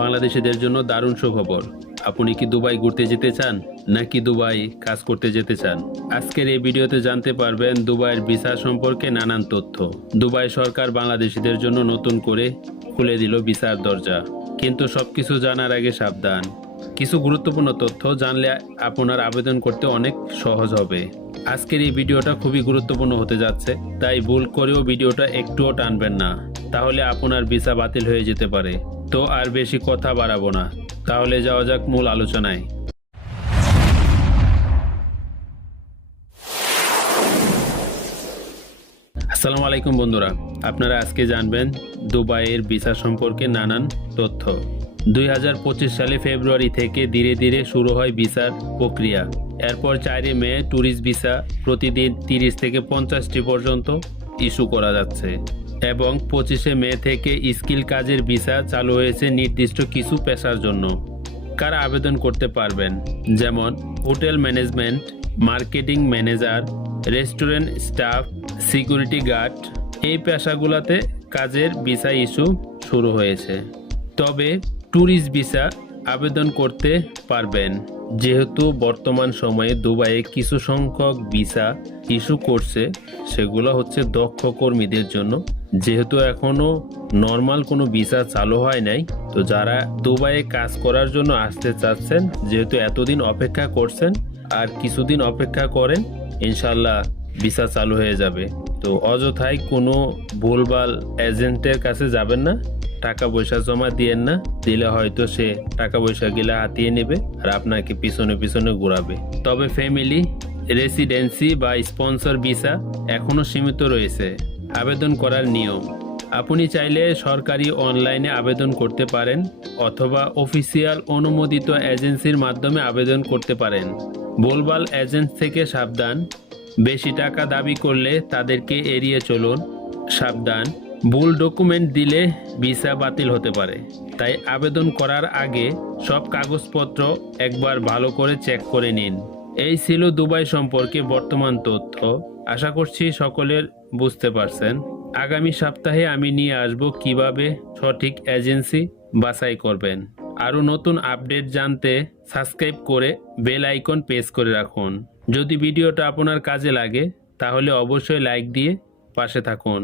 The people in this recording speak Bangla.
বাংলাদেশিদের জন্য দারুণ সুখবর। আপনি কি দুবাই ঘুরতে যেতে চান, নাকি দুবাই কাজ করতে যেতে চান? আজকের এই ভিডিওতে জানতে পারবেন দুবাইয়ের ভিসা সম্পর্কে নানান তথ্য। দুবাই সরকার বাংলাদেশিদের জন্য নতুন করে খুলে দিল ভিসার দরজা। কিন্তু সবকিছু জানার আগে সাবধান। কিছু গুরুত্বপূর্ণ তথ্য জানলে আপনার আবেদন করতে অনেক সহজ হবে। আজকের এই ভিডিওটা খুবই গুরুত্বপূর্ণ হতে যাচ্ছে, তাই ভুল করেও ভিডিওটা একটুও টানবেন না। তাহলে আপনার ভিসা বাতিল হয়ে যেতে পারে। তো আর বেশি কথা বাড়াবো না। তাহলে যাওয়া যাক মূল আলোচনায়। আসসালামু আলাইকুম বন্ধুরা, আপনারা আজকে জানবেন দুবাইয়ের ভিসা সম্পর্কে নানান তথ্য। দুই হাজার পঁচিশ সালে ফেব্রুয়ারি থেকে ধীরে ধীরে শুরু হয় ভিসার প্রক্রিয়া। এরপর চারে মে ট্যুরিস্ট ভিসা প্রতিদিন তিরিশ থেকে পঞ্চাশটি পর্যন্ত ইস্যু করা যাচ্ছে। এবং পঁচিশে মে থেকে স্কিল কাজের ভিসা চালু হয়েছে নির্দিষ্ট কিছু পেশার জন্য। কারা আবেদন করতে পারবেন? যেমন, hotel management, marketing manager, restaurant staff, security guard, এই পেশাগুলোতে কাজের ভিসা ইস্যু শুরু হয়েছে। তবে ট্যুরিস্ট ভিসা আবেদন করতে পারবেন। যেহেতু বর্তমান সময়ে দুবাইয়ে কিছু সংখ্যক ভিসা ইস্যু করছে, সেগুলো হচ্ছে দক্ষ কর্মীদের জন্য। যেহেতু এখনও নর্মাল কোনো ভিসা চালু হয় নাই, তো যারা দুবাইয়ে কাজ করার জন্য আসতে চাচ্ছেন, যেহেতু এতদিন অপেক্ষা করছেন আর কিছুদিন অপেক্ষা করেন ইনশাল্লাহ ভিসা চালু হয়ে যাবে। তো অযথায় কোনো ভুলভাল এজেন্টের কাছে যাবেন না, টাকা পয়সা জমা দিয়েন না, দিলে হয়তো সে টাকা পয়সা গিলা হাতিয়ে নেবে আর আপনাকে পিছনে পিছনে ঘুরাবে। তবে ফ্যামিলি রেসিডেন্সি বা স্পন্সর ভিসা এখনও সীমিত রয়েছে। আবেদন করার নিয়ম, আপনি চাইলে সরকারি অনলাইনে আবেদন করতে পারেন অথবা অফিসিয়াল অনুমোদিত এজেন্সির মাধ্যমে আবেদন করতে পারেন। ভুলভাল এজেন্ট থেকে সাবধান বেশি টাকা দাবি করলে তাদেরকে এড়িয়ে চলুন। সাবধান। ভুল ডকুমেন্ট দিলে ভিসা বাতিল হতে পারে। তাই আবেদন করার আগে সব কাগজপত্র একবার ভালো করে চেক করে নিন। এই ছিল দুবাই সম্পর্কে বর্তমান তথ্য। আশা করছি সকলের বুঝতে পারছেন। আগামী সপ্তাহে আমি নিয়ে আসব কীভাবে সঠিক এজেন্সি বাছাই করবেন। আরও নতুন আপডেট জানতে সাবস্ক্রাইব করে বেল আইকন প্রেস করে রাখুন। যদি ভিডিওটা আপনার কাজে লাগে তাহলে অবশ্যই লাইক দিয়ে পাশে থাকুন।